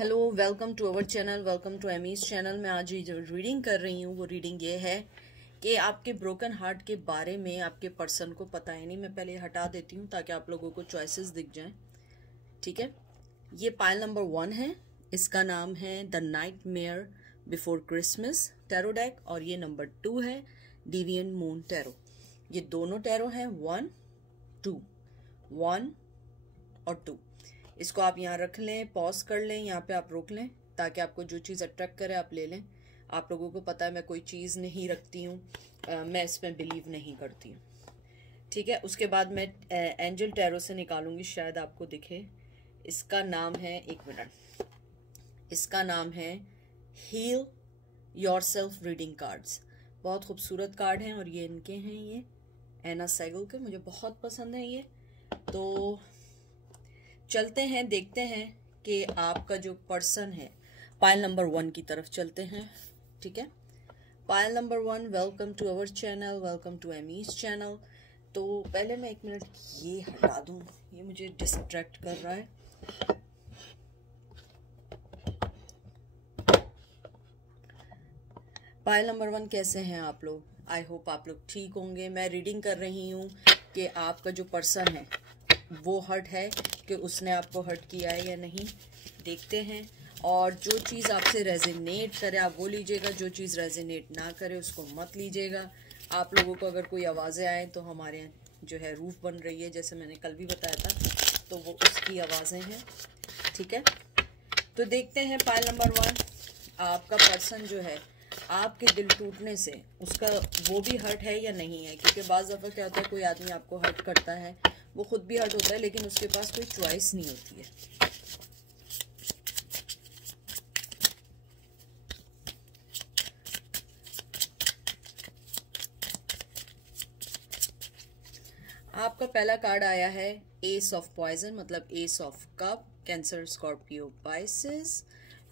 Hello, welcome to our channel, welcome to Amy's channel. मैं आज जो रीडिंग कर रही हूँ वो रीडिंग ये है कि आपके ब्रोकन हार्ट के बारे में आपके पर्सन को पता है नहीं। मैं पहले हटा देती हूँ ताकि आप लोगों को चॉइसेस दिख जाएं। ठीक है, ये पाइल नंबर 1 है, इसका नाम है the nightmare before Christmas tarot deck, और ये नंबर 2 है डिविएंट मून टैरो। ये दोनों टैरो हैं 1 और 2। इसको आप यहाँ रख लें, पॉज कर लें, यहाँ पे आप रोक लें ताकि आपको जो चीज़ अट्रैक्ट करे आप ले लें। आप लोगों को पता है मैं कोई चीज़ नहीं रखती हूँ, मैं इसमें बिलीव नहीं करती हूँ। ठीक है, उसके बाद मैं एंजल टैरो से निकालूंगी, शायद आपको दिखे। इसका नाम है, एक मिनट, इसका नाम है हील योरसेल्फ रीडिंग कार्ड्स। बहुत खूबसूरत कार्ड हैं और ये इनके हैं, ये एना सैगल के, मुझे बहुत पसंद है ये। तो चलते हैं, देखते हैं कि आपका जो पर्सन है, पाइल नंबर 1 की तरफ चलते हैं। ठीक है, pile number 1, welcome to our channel, welcome to Amy's channel. तो पहले मैं एक मिनट ये हटा दूं, ये मुझे डिस्ट्रैक्ट कर रहा है। पाइल नंबर 1, कैसे हैं आप लोग? आई होप आप लोग ठीक होंगे। मैं रीडिंग कर रही हूँ कि आपका जो पर्सन है वो हर्ट है, कि उसने आपको हर्ट किया है या नहीं, देखते हैं। और जो चीज़ आपसे रेजोनेट करे आप वो लीजिएगा, जो चीज़ रेजोनेट ना करे उसको मत लीजिएगा। आप लोगों को अगर कोई आवाज़ें आए तो हमारे जो है रूफ बन रही है, जैसे मैंने कल भी बताया था, तो वो उसकी आवाज़ें हैं। ठीक है, तो देखते हैं पाइल नंबर 1, आपका पर्सन जो है आपके दिल टूटने से उसका वो भी हर्ट है या नहीं है। क्योंकि बाज़ दफ़ा क्या होता है, कोई आदमी आपको हर्ट करता है, वो खुद भी हर्ट होता है, लेकिन उसके पास कोई चॉइस नहीं होती है। आपका पहला कार्ड आया है एस ऑफ पॉइजन, मतलब ace of cup, Cancer, Scorpio, Pisces.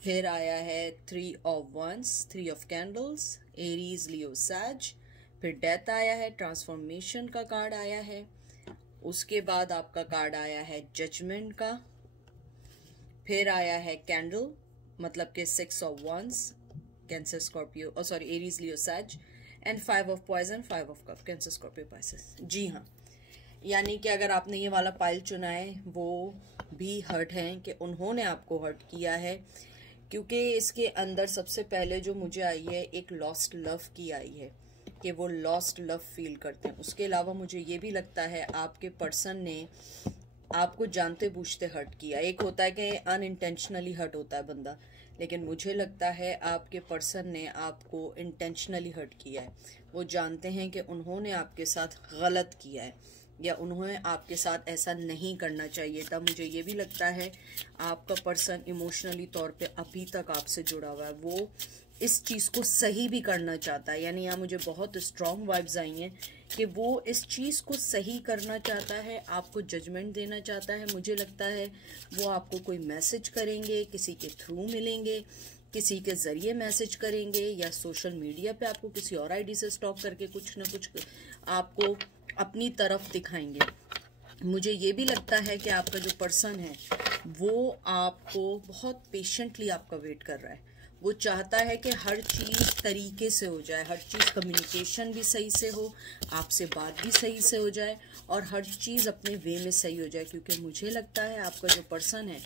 फिर आया है 3 of wands, 3 of candles, Aries, Leo, Sag. फिर डेथ आया है, ट्रांसफॉर्मेशन का कार्ड आया है। उसके बाद आपका कार्ड आया है जजमेंट का। फिर आया है कैंडल, मतलब कि 6 of wands, Cancer, Scorpio, Aries, Leo, Sag. And 5 of poison, 5 of cup, Cancer, Scorpio, Pisces. जी हाँ, यानी कि अगर आपने ये वाला पाइल चुना है वो भी हर्ट हैं, कि उन्होंने आपको हर्ट किया है। क्योंकि इसके अंदर सबसे पहले जो मुझे आई है, एक लॉस्ट लव की आई है, कि वो लॉस्ट लव फील करते हैं। उसके अलावा मुझे ये भी लगता है आपके पर्सन ने आपको जानते बूझते हर्ट किया। एक होता है कि अनइंटेंशनली हर्ट होता है बंदा, लेकिन मुझे लगता है आपके पर्सन ने आपको इंटेंशनली हर्ट किया है। वो जानते हैं कि उन्होंने आपके साथ गलत किया है या उन्होंने आपके साथ ऐसा नहीं करना चाहिए था। मुझे ये भी लगता है आपका पर्सन इमोशनली तौर पे अभी तक आपसे जुड़ा हुआ है, वो इस चीज़ को सही भी करना चाहता है। यानी यहाँ मुझे बहुत स्ट्रॉन्ग वाइब्स आई हैं कि वो इस चीज़ को सही करना चाहता है, आपको जजमेंट देना चाहता है। मुझे लगता है वो आपको कोई मैसेज करेंगे, किसी के थ्रू मिलेंगे, किसी के ज़रिए मैसेज करेंगे, या सोशल मीडिया पे आपको किसी और आईडी से स्टॉक करके कुछ ना कुछ आपको अपनी तरफ दिखाएंगे। मुझे ये भी लगता है कि आपका जो पर्सन है वो आपको बहुत पेशेंटली आपका वेट कर रहा है। वो चाहता है कि हर चीज़ तरीके से हो जाए, हर चीज़ कम्युनिकेशन भी सही से हो, आपसे बात भी सही से हो जाए, और हर चीज़ अपने वे में सही हो जाए। क्योंकि मुझे लगता है आपका जो पर्सन है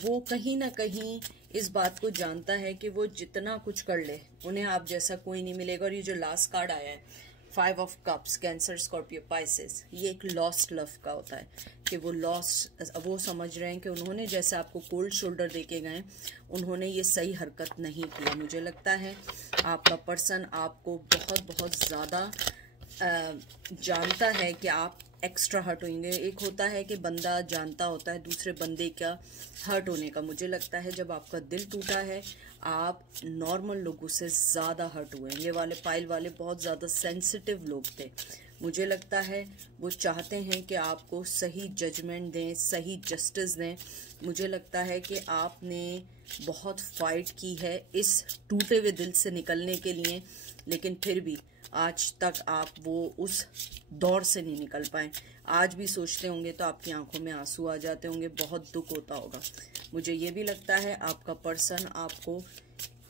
वो कहीं ना कहीं इस बात को जानता है कि वो जितना कुछ कर ले उन्हें आप जैसा कोई नहीं मिलेगा। और ये जो लास्ट कार्ड आया है 5 of cups, cancer, Scorpio, Pisces, ये एक लॉस्ट लव का होता है, कि वो लॉस्ट, वो समझ रहे हैं कि उन्होंने जैसे आपको कोल्ड शोल्डर देके गए, उन्होंने ये सही हरकत नहीं की। मुझे लगता है आपका पर्सन आपको बहुत बहुत ज़्यादा जानता है कि आप एक्स्ट्रा हर्ट होंगे। एक होता है कि बंदा जानता होता है दूसरे बंदे का हर्ट होने का। मुझे लगता है जब आपका दिल टूटा है आप नॉर्मल लोगों से ज़्यादा हर्ट हुए हैं। ये वाले पाइल वाले बहुत ज़्यादा सेंसिटिव लोग थे। मुझे लगता है वो चाहते हैं कि आपको सही जजमेंट दें, सही जस्टिस दें। मुझे लगता है कि आपने बहुत फाइट की है इस टूटे हुए दिल से निकलने के लिए, लेकिन फिर भी आज तक आप वो उस दौर से नहीं निकल पाए। आज भी सोचते होंगे तो आपकी आंखों में आंसू आ जाते होंगे, बहुत दुख होता होगा। मुझे ये भी लगता है आपका पर्सन आपको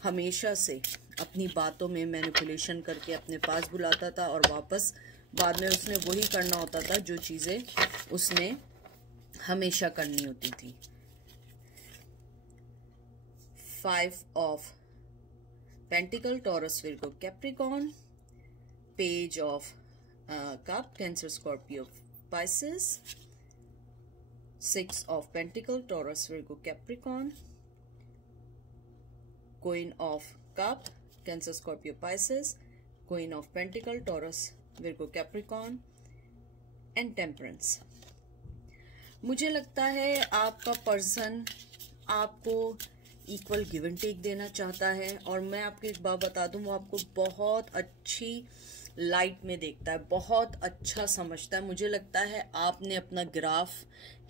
हमेशा से अपनी बातों में मैनिपुलेशन करके अपने पास बुलाता था और वापस बाद में उसने वही करना होता था जो चीज़ें उसने हमेशा करनी होती थी। 5 of pentacle, Taurus, Virgo, Capricorn. Page of cup, Cancer, Scorpio, Pisces. 6 of pentacle, Taurus, Virgo, Capricorn. Queen of cup, Cancer, Scorpio, Pisces. Queen of pentacle, Taurus, Virgo, Capricorn and temperance. मुझे लगता है आपका पर्सन आपको equal give and take देना चाहता है, और मैं आपको एक बात बता दूं, वो आपको बहुत अच्छी लाइट में देखता है, बहुत अच्छा समझता है। मुझे लगता है आपने अपना ग्राफ,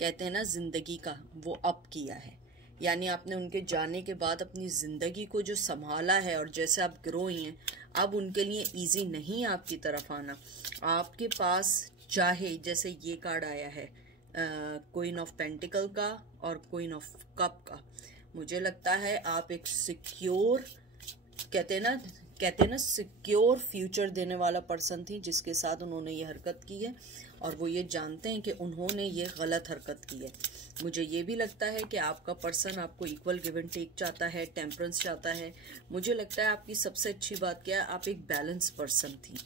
कहते हैं ना जिंदगी का, वो अप किया है। यानी आपने उनके जाने के बाद अपनी ज़िंदगी को जो संभाला है, और जैसे आप ग्रो हुई हैं, अब उनके लिए इजी नहीं आपकी तरफ आना। आपके पास चाहे जैसे ये कार्ड आया है क्वीन ऑफ पेंटिकल का और क्वीन ऑफ कप का, मुझे लगता है आप एक सिक्योर, कहते हैं ना सिक्योर फ्यूचर देने वाला पर्सन थी जिसके साथ उन्होंने ये हरकत की है, और वो ये जानते हैं कि उन्होंने ये गलत हरकत की है। मुझे ये भी लगता है कि आपका पर्सन आपको इक्वल गिव एंड टेक चाहता है, टेम्परेंस चाहता है। मुझे लगता है आपकी सबसे अच्छी बात क्या है, आप एक बैलेंस पर्सन थी।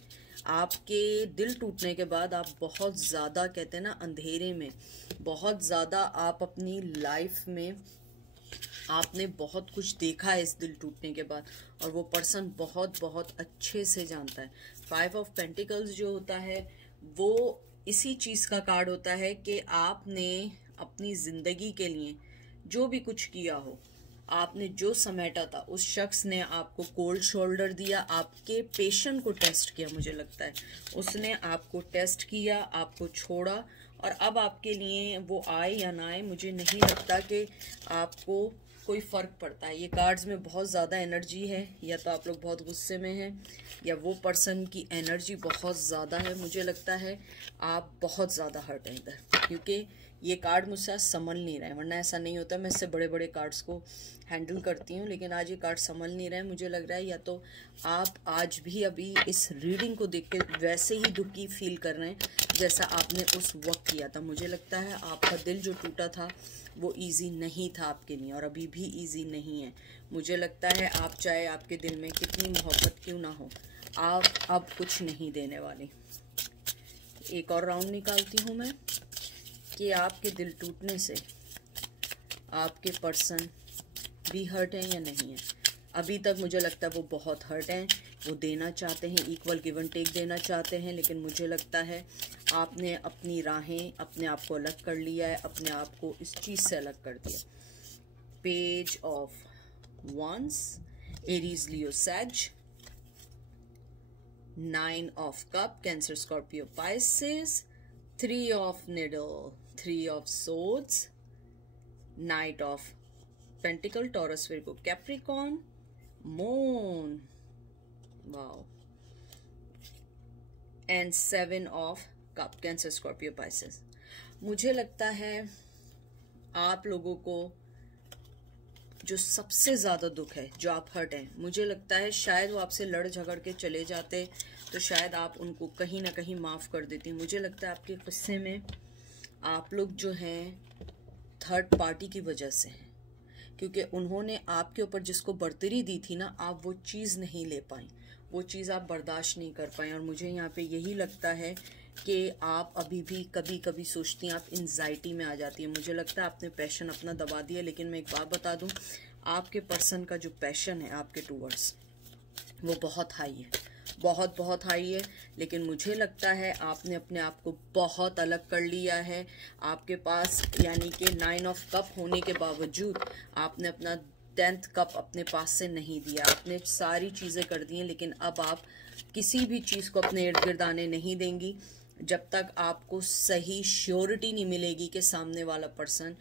आपके दिल टूटने के बाद आप बहुत ज़्यादा, कहते हैं ना अंधेरे में, बहुत ज़्यादा आप अपनी लाइफ में आपने बहुत कुछ देखा है इस दिल टूटने के बाद, और वो पर्सन बहुत बहुत अच्छे से जानता है। 5 ऑफ पेंटिकल्स जो होता है वो इसी चीज़ का कार्ड होता है कि आपने अपनी ज़िंदगी के लिए जो भी कुछ किया हो, आपने जो समेटा था, उस शख्स ने आपको कोल्ड शोल्डर दिया, आपके पेशेंस को टेस्ट किया। मुझे लगता है उसने आपको टेस्ट किया, आपको छोड़ा, और अब आपके लिए वो आए या ना आए, मुझे नहीं लगता कि आपको कोई फ़र्क पड़ता है। ये कार्ड्स में बहुत ज़्यादा एनर्जी है, या तो आप लोग बहुत गुस्से में हैं या वो पर्सन की एनर्जी बहुत ज़्यादा है। मुझे लगता है आप बहुत ज़्यादा हर्ट हैं इधर, क्योंकि ये कार्ड मुझसे आज संभल नहीं रहे, वरना ऐसा नहीं होता। मैं इससे बड़े बड़े कार्ड्स को हैंडल करती हूँ, लेकिन आज ये कार्ड संभल नहीं रहे। मुझे लग रहा है या तो आप आज भी अभी इस रीडिंग को देख के वैसे ही दुखी फील कर रहे हैं जैसा आपने उस वक्त किया था। मुझे लगता है आपका दिल जो टूटा था वो इजी नहीं था आपके लिए, और अभी भी इजी नहीं है। मुझे लगता है आप चाहे आपके दिल में कितनी मोहब्बत क्यों ना हो, आप अब कुछ नहीं देने वाले। एक और राउंड निकालती हूँ मैं कि आपके दिल टूटने से आपके पर्सन भी हर्ट हैं या नहीं है। अभी तक मुझे लगता है वो बहुत हर्ट हैं, वो देना चाहते हैं, इक्वल गिव एंड टेक देना चाहते हैं, लेकिन मुझे लगता है आपने अपनी राहें, अपने आप को अलग कर लिया है, अपने आप को इस चीज़ से अलग कर दिया। Page of wands, Aries, Leo, Sag. 9 of cup, Cancer, Scorpio, Pisces. 3 of needle, 3 of swords, knight of pentacle, Taurus, Virgo, Capricorn, moon, wow, and 7 of cup, Cancer, Scorpio, Pisces. मुझे लगता है आप लोगों को जो सबसे ज़्यादा दुख है, जो आप हर्ट हैं, मुझे लगता है शायद वो आपसे लड़ झगड़ के चले जाते तो शायद आप उनको कहीं ना कहीं माफ़ कर देती। मुझे लगता है आपके किस्से में आप लोग जो हैं थर्ड पार्टी की वजह से हैं, क्योंकि उन्होंने आपके ऊपर जिसको बर्तरी दी थी ना, आप वो चीज़ नहीं ले पाई, वो चीज़ आप बर्दाश्त नहीं कर पाए। और मुझे यहाँ पे यही लगता है कि आप अभी भी कभी कभी सोचती हैं, आप एंजाइटी में आ जाती है। मुझे लगता है आपने पैशन अपना दबा दिया, लेकिन मैं एक बात बता दूं, आपके पर्सन का जो पैशन है आपके टूवर्ड्स, वो बहुत हाई है, बहुत बहुत हाई है। लेकिन मुझे लगता है आपने अपने आप को बहुत अलग कर लिया है। आपके पास यानी कि 9 ऑफ कप होने के बावजूद आपने अपना 10th कप अपने पास से नहीं दिया। आपने सारी चीज़ें कर दी हैं, लेकिन अब आप किसी भी चीज़ को अपने इर्द गिर्द आने नहीं देंगी जब तक आपको सही श्योरिटी नहीं मिलेगी कि सामने वाला पर्सन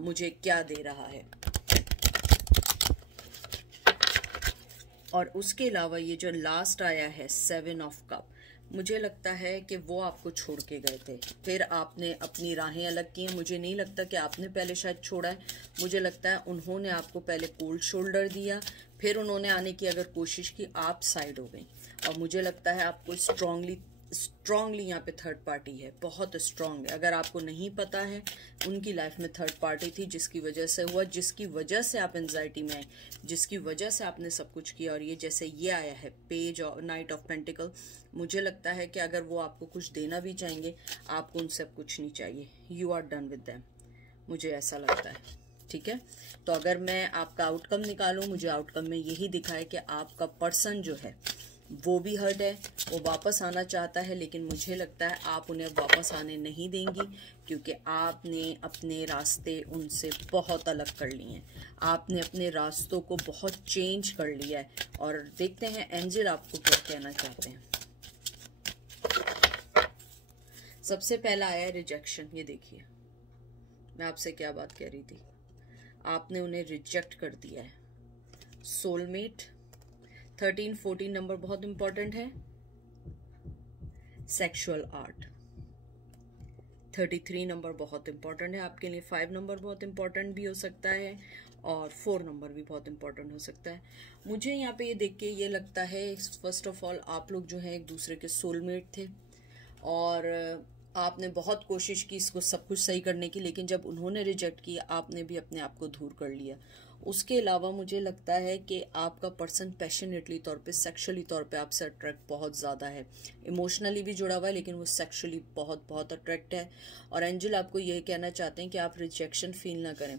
मुझे क्या दे रहा है। और उसके अलावा ये जो लास्ट आया है 7 ऑफ कप, मुझे लगता है कि वो आपको छोड़ के गए थे, फिर आपने अपनी राहें अलग की हैं। मुझे नहीं लगता कि आपने पहले शायद छोड़ा है, मुझे लगता है उन्होंने आपको पहले कोल्ड शोल्डर दिया, फिर उन्होंने आने की अगर कोशिश की, आप साइड हो गई। और मुझे लगता है आपको स्ट्रांगली यहाँ पे थर्ड पार्टी है, बहुत स्ट्रांग है। अगर आपको नहीं पता है, उनकी लाइफ में थर्ड पार्टी थी जिसकी वजह से हुआ, जिसकी वजह से आप एंजाइटी में आए, जिसकी वजह से आपने सब कुछ किया। और ये जैसे ये आया है पेज और नाइट ऑफ पेंटिकल, मुझे लगता है कि अगर वो आपको कुछ देना भी चाहेंगे, आपको उनसे कुछ नहीं चाहिए, you are done with them, मुझे ऐसा लगता है। ठीक है, तो अगर मैं आपका आउटकम निकालूं, मुझे आउटकम में यही दिखा है कि आपका पर्सन जो है वो भी हर्ट है, वो वापस आना चाहता है, लेकिन मुझे लगता है आप उन्हें वापस आने नहीं देंगी, क्योंकि आपने अपने रास्ते उनसे बहुत अलग कर लिए हैं, आपने अपने रास्तों को बहुत चेंज कर लिया है। और देखते हैं एंजल आपको क्या कहना चाहते हैं। सबसे पहला आया है रिजेक्शन। ये देखिए, मैं आपसे क्या बात कह रही थी, आपने उन्हें रिजेक्ट कर दिया है। सोलमेट 13-14 नंबर बहुत इंपॉर्टेंट है। सेक्सुअल आर्ट 33 नंबर बहुत इंपॉर्टेंट है आपके लिए। 5 नंबर बहुत इंपॉर्टेंट भी हो सकता है और 4 नंबर भी बहुत इंपॉर्टेंट हो सकता है। मुझे यहाँ पे ये देख के ये लगता है, फर्स्ट ऑफ ऑल आप लोग जो हैं एक दूसरे के सोलमेट थे और आपने बहुत कोशिश की इसको सब कुछ सही करने की, लेकिन जब उन्होंने रिजेक्ट किया, आपने भी अपने आप को दूर कर लिया। उसके अलावा मुझे लगता है कि आपका पर्सन पैशनेटली तौर पे, सेक्सुअली तौर पे आपसे अट्रैक्ट बहुत ज़्यादा है, इमोशनली भी जुड़ा हुआ है, लेकिन वो सेक्सुअली बहुत बहुत अट्रैक्ट है। और एंजल आपको यही कहना चाहते हैं कि आप रिजेक्शन फील ना करें।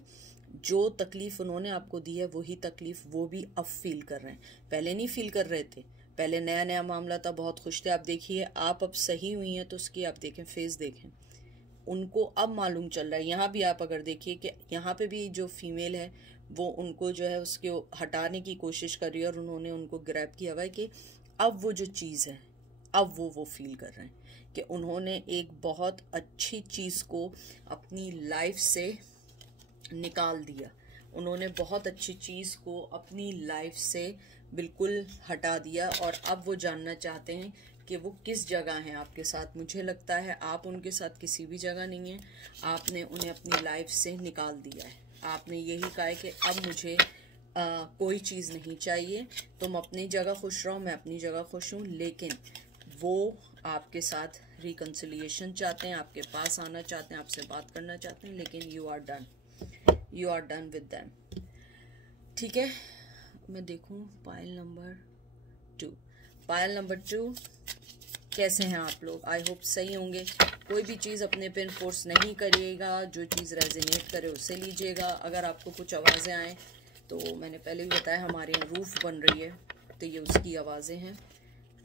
जो तकलीफ उन्होंने आपको दी है वही तकलीफ वो भी अब फील कर रहे हैं, पहले नहीं फील कर रहे थे। पहले नया नया मामला था, बहुत खुश थे। आप देखिए, आप अब सही हुई हैं तो उसकी आप देखें फेस देखें, उनको अब मालूम चल रहा है। यहाँ भी आप अगर देखिए कि यहाँ पे भी जो फीमेल है वो उनको जो है उसके हटाने की कोशिश कर रही है, और उन्होंने उनको ग्रैब किया हुआ है कि अब वो जो चीज़ है अब वो फील कर रहे हैं कि उन्होंने एक बहुत अच्छी चीज़ को अपनी लाइफ से निकाल दिया, उन्होंने बहुत अच्छी चीज़ को अपनी लाइफ से बिल्कुल हटा दिया, और अब वो जानना चाहते हैं कि वो किस जगह हैं आपके साथ। मुझे लगता है आप उनके साथ किसी भी जगह नहीं हैं, आपने उन्हें अपनी लाइफ से निकाल दिया है। आपने यही कहा है कि अब मुझे कोई चीज़ नहीं चाहिए, तुम अपनी जगह खुश रहो, मैं अपनी जगह खुश हूँ। लेकिन वो आपके साथ रिकन्सिलिएशन चाहते हैं, आपके पास आना चाहते हैं, आपसे बात करना चाहते हैं, लेकिन you are done with them. ठीक है, मैं देखूं पायल नंबर 2 कैसे हैं आप लोग। आई होप सही होंगे। कोई भी चीज़ अपने पे फोर्स नहीं करिएगा, जो चीज़ रेजोनेट करे उससे लीजिएगा। अगर आपको कुछ आवाज़ें आए तो मैंने पहले भी बताया हमारे यहाँ रूफ बन रही है, तो ये उसकी आवाज़ें हैं,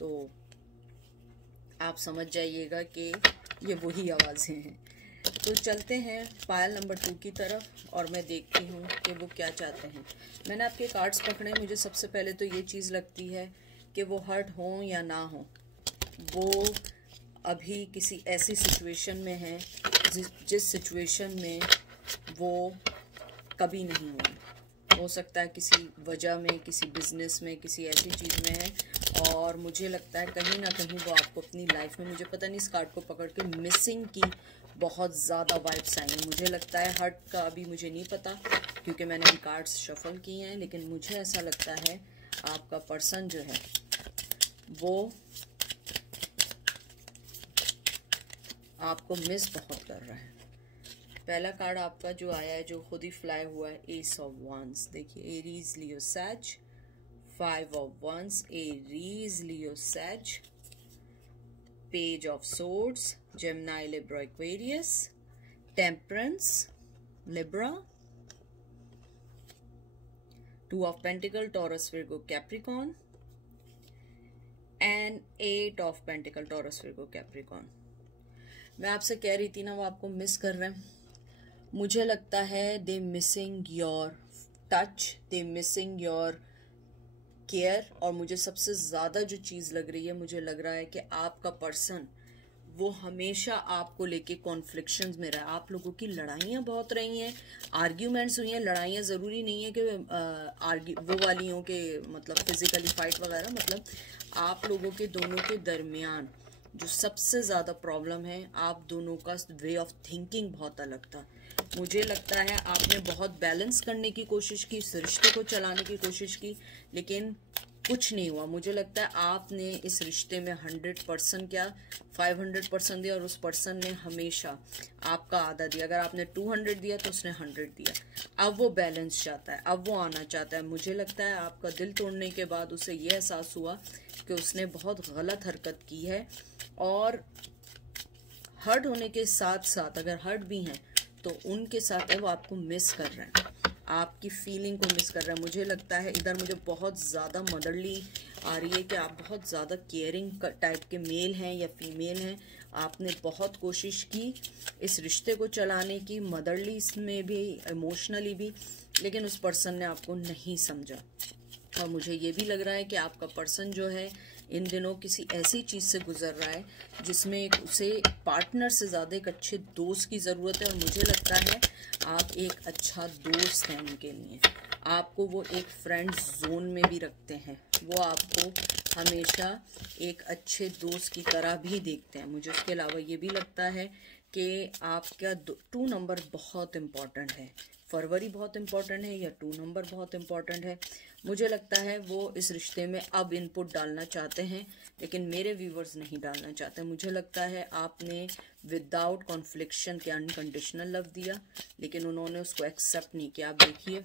तो आप समझ जाइएगा कि ये वही आवाज़ें हैं। तो चलते हैं पायल नंबर 2 की तरफ, और मैं देखती हूँ कि वो क्या चाहते हैं। मैंने आपके कार्ड्स पकड़े, मुझे सबसे पहले तो ये चीज़ लगती है कि वो हर्ट हों या ना हो, वो अभी किसी ऐसी सिचुएशन में है जिस सिचुएशन में वो कभी नहीं हुई। हो सकता है किसी वजह में, किसी बिजनेस में, किसी ऐसी चीज़ में है, और मुझे लगता है कहीं ना कहीं वो आपको अपनी लाइफ में, मुझे पता नहीं इस कार्ड को पकड़ के मिसिंग की बहुत ज़्यादा वाइब्स आई हैं। मुझे लगता है हर्ट का अभी मुझे नहीं पता, क्योंकि मैंने अभी कार्ड्स शफल किए हैं, लेकिन मुझे ऐसा लगता है आपका पर्सन जो है वो आपको मिस बहुत कर रहा है। पहला कार्ड आपका जो आया है, जो खुद ही फ्लाई हुआ है, एस ऑफ वंस। देखिए, Aries Leo Sag, 5 of wands, Aries Leo Sag, page of swords, Gemini Libra Aquarius, temperance Libra, 2 of pentacle Taurus Virgo Capricorn, and 8 of pentacle Taurus Virgo Capricorn. मैं आपसे कह रही थी ना, वो आपको मिस कर रहे हैं। मुझे लगता है they missing your touch, they missing your care, और मुझे सबसे ज़्यादा जो चीज़ लग रही है, मुझे लग रहा है कि आपका पर्सन वो हमेशा आपको लेके कॉन्फ्लिक्शंस में रहा। आप लोगों की लड़ाइयाँ बहुत रही हैं, आर्ग्यूमेंट्स हुई हैं। लड़ाइयाँ ज़रूरी नहीं है कि वो वाली हों के मतलब फिजिकली फाइट वगैरह, मतलब आप लोगों के दोनों के दरमियान जो सबसे ज़्यादा प्रॉब्लम है, आप दोनों का वे ऑफ थिंकिंग बहुत अलग था। मुझे लगता है आपने बहुत बैलेंस करने की कोशिश की, इस रिश्ते को चलाने की कोशिश की, लेकिन कुछ नहीं हुआ। मुझे लगता है आपने इस रिश्ते में 100% क्या 500% दिया, और उस पर्सन ने हमेशा आपका आधा दिया। अगर आपने 200 दिया तो उसने 100 दिया। अब वो बैलेंस चाहता है, अब वो आना चाहता है। मुझे लगता है आपका दिल तोड़ने के बाद उसे ये एहसास हुआ कि उसने बहुत गलत हरकत की है, और हर्ट होने के साथ साथ अगर हर्ट भी हैं तो उनके साथ है वो आपको मिस कर रहे हैं, आपकी फीलिंग को मिस कर रहे हैं। मुझे लगता है इधर मुझे बहुत ज़्यादा मदरली आ रही है कि आप बहुत ज़्यादा केयरिंग टाइप के मेल हैं या फीमेल हैं। आपने बहुत कोशिश की इस रिश्ते को चलाने की, मदरली में भी, इमोशनली भी, लेकिन उस पर्सन ने आपको नहीं समझा। और मुझे ये भी लग रहा है कि आपका पर्सन जो है इन दिनों किसी ऐसी चीज़ से गुजर रहा है जिसमें उसे पार्टनर से ज़्यादा एक अच्छे दोस्त की ज़रूरत है। और मुझे लगता है आप एक अच्छा दोस्त हैं उनके लिए, आपको वो एक फ्रेंड जोन में भी रखते हैं, वो आपको हमेशा एक अच्छे दोस्त की तरह भी देखते हैं। मुझे उसके अलावा ये भी लगता है कि आपका 2 नंबर बहुत इम्पॉर्टेंट है, फरवरी बहुत इम्पॉर्टेंट है या 2 नंबर बहुत इम्पॉर्टेंट है। मुझे लगता है वो इस रिश्ते में अब इनपुट डालना चाहते हैं, लेकिन मेरे व्यूवर्स नहीं डालना चाहते। मुझे लगता है आपने विदाउट कॉन्फ्लिक्शन के अनकंडीशनल लव दिया, लेकिन उन्होंने उसको एक्सेप्ट नहीं किया। आप देखिए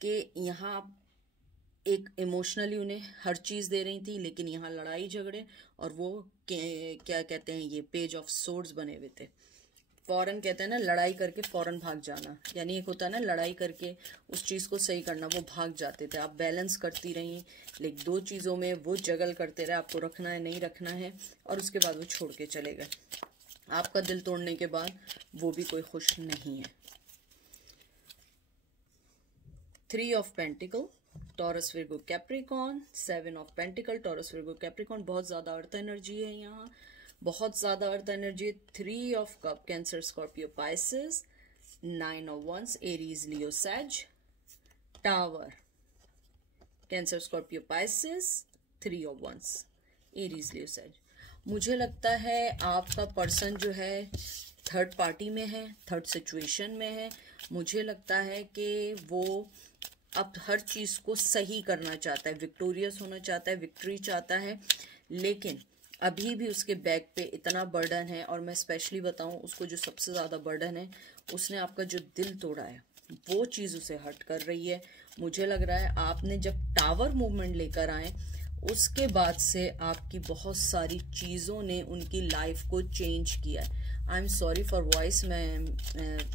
कि यहाँ एक इमोशनली उन्हें हर चीज़ दे रही थी, लेकिन यहाँ लड़ाई झगड़े, और वो क्या कहते हैं, ये पेज ऑफ सोर्ड्स बने हुए थे। फौरन कहते हैं ना, लड़ाई करके फौरन भाग जाना, यानी एक होता है ना लड़ाई करके उस चीज़ को सही करना, वो भाग जाते थे। आप बैलेंस करती रही, लेकिन 2 चीज़ों में वो जगल करते रहे, आपको रखना है नहीं रखना है, और उसके बाद वो छोड़ के चले गए। आपका दिल तोड़ने के बाद वो भी कोई खुश नहीं है। 3 of pentacle, Taurus Virgo Capricorn, 7 of pentacle, Taurus Virgo Capricorn. बहुत ज़्यादा अर्थ एनर्जी है यहाँ, बहुत ज़्यादा earth energy. 3 of cup, Cancer Scorpio Pisces, 9 of wands, Aries Leo Sag, tower, Cancer Scorpio Pisces, 3 of wands, Aries Leo Sag. मुझे लगता है आपका पर्सन जो है थर्ड पार्टी में है, थर्ड सिचुएशन में है। मुझे लगता है कि वो अब हर चीज़ को सही करना चाहता है, विक्टोरियस होना चाहता है, विक्ट्री चाहता है, लेकिन अभी भी उसके बैक पे इतना बर्डन है। और मैं स्पेशली बताऊं, उसको जो सबसे ज़्यादा बर्डन है, उसने आपका जो दिल तोड़ा है, वो चीज़ उसे हर्ट कर रही है। मुझे लग रहा है आपने जब टावर मूवमेंट लेकर आए, उसके बाद से आपकी बहुत सारी चीज़ों ने उनकी लाइफ को चेंज किया है। I am sorry for voice, मैं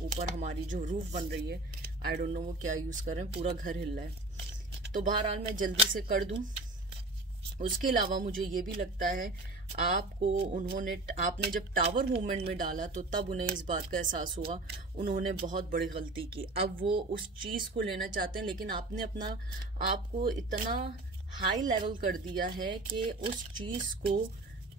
ऊपर हमारी जो रूफ बन रही है, आई डोंट नो वो क्या यूज़ कर रहे हैं, पूरा घर हिल रहा है, तो बहरहाल मैं जल्दी से कर दूं। उसके अलावा मुझे ये भी लगता है आपने जब टावर मूवमेंट में डाला तो तब उन्हें इस बात का एहसास हुआ उन्होंने बहुत बड़ी गलती की। अब वो उस चीज़ को लेना चाहते हैं, लेकिन आपने आपको इतना हाई लेवल कर दिया है कि उस चीज़ को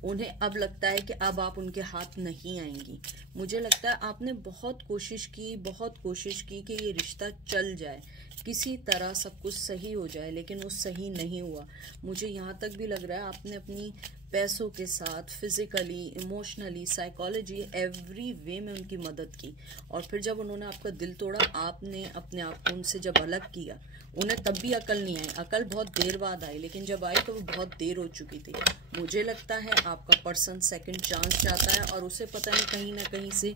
उन्हें अब लगता है कि अब आप उनके हाथ नहीं आएंगी। मुझे लगता है आपने बहुत कोशिश की कि ये रिश्ता चल जाए, किसी तरह सब कुछ सही हो जाए, लेकिन वो सही नहीं हुआ। मुझे यहाँ तक भी लग रहा है आपने अपनी पैसों के साथ physically, emotionally, psychology, every way में उनकी मदद की, और फिर जब उन्होंने आपका दिल तोड़ा, आपने अपने आप को उनसे जब अलग किया, उन्हें तब भी अकल नहीं आई। अकल बहुत देर बाद आई, लेकिन जब आई तो वो बहुत देर हो चुकी थी। मुझे लगता है आपका पर्सन सेकंड चांस चाहता है, और उसे पता नहीं कहीं ना कहीं से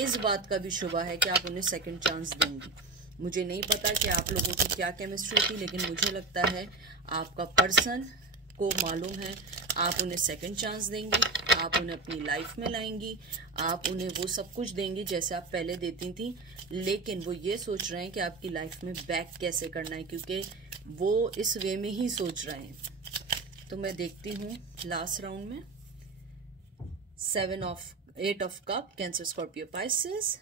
इस बात का भी शुबा है कि आप उन्हें सेकंड चांस देंगी। मुझे नहीं पता कि आप लोगों की क्या केमिस्ट्री थी, लेकिन मुझे लगता है आपका पर्सन को मालूम है आप उन्हें सेकंड चांस देंगी, आप उन्हें अपनी लाइफ में लाएंगी, आप उन्हें वो सब कुछ देंगी जैसे आप पहले देती थी, लेकिन वो ये सोच रहे हैं कि आपकी लाइफ में बैक कैसे करना है, क्योंकि वो इस वे में ही सोच रहे हैं। तो मैं देखती हूँ लास्ट राउंड में 8 of cup, Cancer Scorpio Pisces,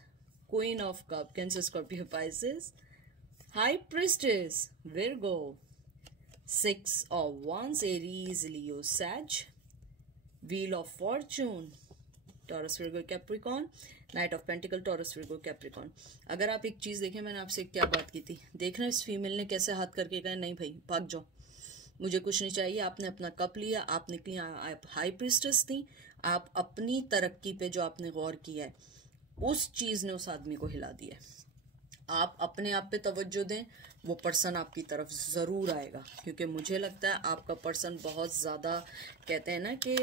queen of cup, Cancer Scorpio Pisces, high priestess Virgo, 6 of wands, Aries Leo Sag, wheel of fortune, Taurus Virgo Capricorn, knight of pentacle, Taurus Virgo Capricorn. अगर आप एक चीज़ देखें, मैंने आपसे क्या बात की थी, देख रहे हैं इस फीमेल ने कैसे हाथ करके कहा नहीं भाई भाग जाओ, मुझे कुछ नहीं चाहिए। आपने अपना कप लिया, आप निकली, आप हाई प्रीस्टेस थी, आप अपनी तरक्की पे जो आपने गौर किया है उस चीज़ ने उस आदमी को हिला दिया। आप अपने आप पे तवज्जो दें, वो पर्सन आपकी तरफ ज़रूर आएगा, क्योंकि मुझे लगता है आपका पर्सन बहुत ज़्यादा, कहते हैं ना कि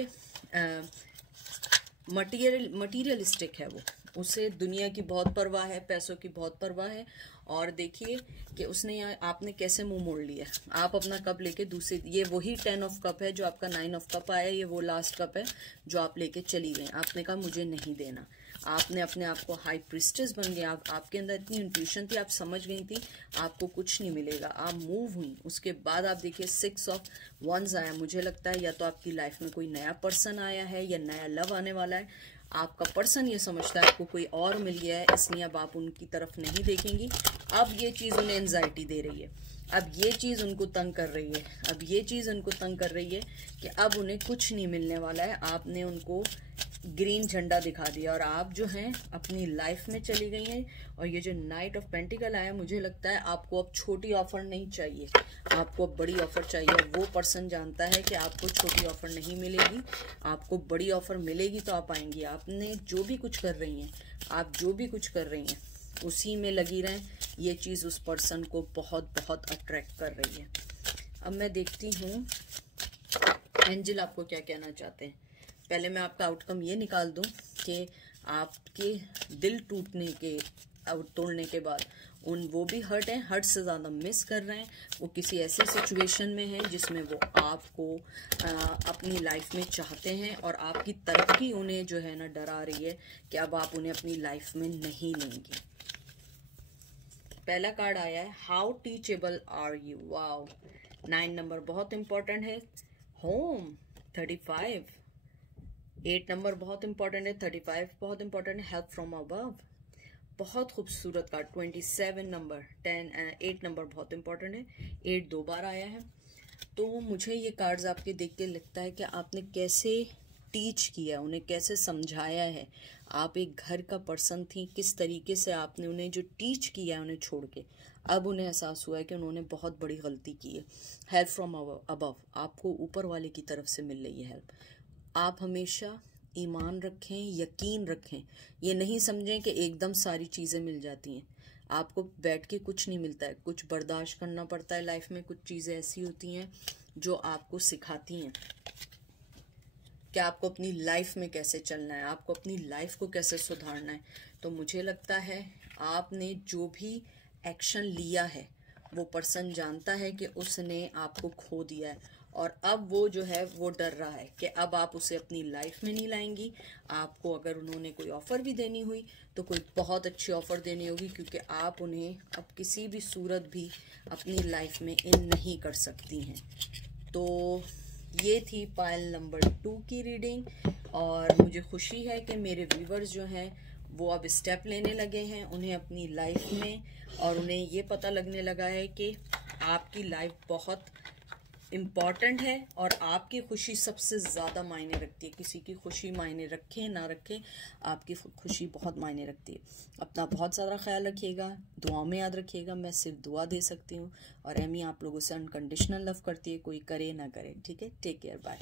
मटीरियलिस्टिक है। वो, उसे दुनिया की बहुत परवाह है, पैसों की बहुत परवाह है। और देखिए कि उसने यहाँ आपने कैसे मुंह मोड़ लिया। आप अपना कप लेके दूसरे, ये वही 10 ऑफ कप है जो आपका 9 ऑफ कप आया, ये वो लास्ट कप है जो आप लेके चली गई। आपने कहा मुझे नहीं देना, आपने अपने आप को हाई प्रिस्टेस बन गए। आपके अंदर इतनी इंट्यूशन थी, आप समझ गई थी आपको कुछ नहीं मिलेगा, आप मूव हुई। उसके बाद आप देखिए 6 ऑफ वंस आया। मुझे लगता है या तो आपकी लाइफ में कोई नया पर्सन आया है या नया लव आने वाला है। आपका पर्सन ये समझता है आपको कोई और मिल गया है, इसलिए अब आप उनकी तरफ नहीं देखेंगी। अब ये चीज़ उन्हें एंजाइटी दे रही है, अब ये चीज़ उनको तंग कर रही है, अब ये चीज़ उनको तंग कर रही है कि अब उन्हें कुछ नहीं मिलने वाला है। आपने उनको ग्रीन झंडा दिखा दिया और आप जो हैं अपनी लाइफ में चली गई हैं। और ये जो नाइट ऑफ पेंटिकल आया, मुझे लगता है आपको अब छोटी ऑफर नहीं चाहिए, आपको अब बड़ी ऑफर चाहिए। वो पर्सन जानता है कि आपको छोटी ऑफर नहीं मिलेगी, आपको बड़ी ऑफर मिलेगी तो आप आएंगी। आपने जो भी कुछ कर रही हैं, आप जो भी कुछ कर रही हैं उसी में लगी रहें। ये चीज़ उस पर्सन को बहुत बहुत अट्रैक्ट कर रही है। अब मैं देखती हूँ एंजल आपको क्या कहना चाहते हैं। पहले मैं आपका आउटकम ये निकाल दूं कि आपके दिल टूटने के तोड़ने के बाद वो भी हर्ट हैं, हर्ट से ज़्यादा मिस कर रहे हैं। वो किसी ऐसी सिचुएशन में हैं जिसमें वो आपको अपनी लाइफ में चाहते हैं और आपकी तरक्की उन्हें जो है ना डरा रही है कि अब आप उन्हें अपनी लाइफ में नहीं लेंगे। पहला कार्ड आया है how teachable are you. Wow, 9 number बहुत इंपॉर्टेंट है। होम 35, 8 नंबर बहुत इंपॉर्टेंट है, 35 बहुत इंपॉर्टेंट है। हेल्प फ्रॉम अबव बहुत खूबसूरत कार्ड। 27 नंबर, 8 नंबर बहुत इंपॉर्टेंट है, 8 2 बार आया है। तो मुझे ये कार्ड्स आपके देख के लगता है कि आपने कैसे टीच किया, उन्हें कैसे समझाया है। आप एक घर का पर्सन थी, किस तरीके से आपने उन्हें जो टीच किया है उन्हें छोड़ के, अब उन्हें एहसास हुआ है कि उन्होंने बहुत बड़ी गलती की है। हेल्प फ्रॉम अबव, आपको ऊपर वाले की तरफ से मिल रही है हेल्प। आप हमेशा ईमान रखें, यकीन रखें, ये नहीं समझें कि एकदम सारी चीज़ें मिल जाती हैं। आपको बैठ के कुछ नहीं मिलता है, कुछ बर्दाश्त करना पड़ता है लाइफ में। कुछ चीज़ें ऐसी होती हैं जो आपको सिखाती हैं कि आपको अपनी लाइफ में कैसे चलना है, आपको अपनी लाइफ को कैसे सुधारना है। तो मुझे लगता है आपने जो भी एक्शन लिया है वो पर्सन जानता है कि उसने आपको खो दिया है और अब वो जो है वो डर रहा है कि अब आप उसे अपनी लाइफ में नहीं लाएंगी। आपको अगर उन्होंने कोई ऑफ़र भी देनी हुई तो कोई बहुत अच्छी ऑफ़र देनी होगी, क्योंकि आप उन्हें अब किसी भी सूरत भी अपनी लाइफ में इन नहीं कर सकती हैं। तो ये थी पायल नंबर 2 की रीडिंग और मुझे खुशी है कि मेरे व्यूवर्स जो हैं वो अब स्टेप लेने लगे हैं उन्हें अपनी लाइफ में, और उन्हें ये पता लगने लगा है कि आपकी लाइफ बहुत इम्पॉर्टेंट है और आपकी खुशी सबसे ज़्यादा मायने रखती है। किसी की खुशी मायने रखे ना रखे, आपकी खुशी बहुत मायने रखती है। अपना बहुत ज़्यादा ख्याल रखिएगा, दुआओं में याद रखिएगा। मैं सिर्फ दुआ दे सकती हूँ और एमी आप लोगों से अनकंडीशनल लव करती है, कोई करे ना करे। ठीक है, टेक केयर, बाय।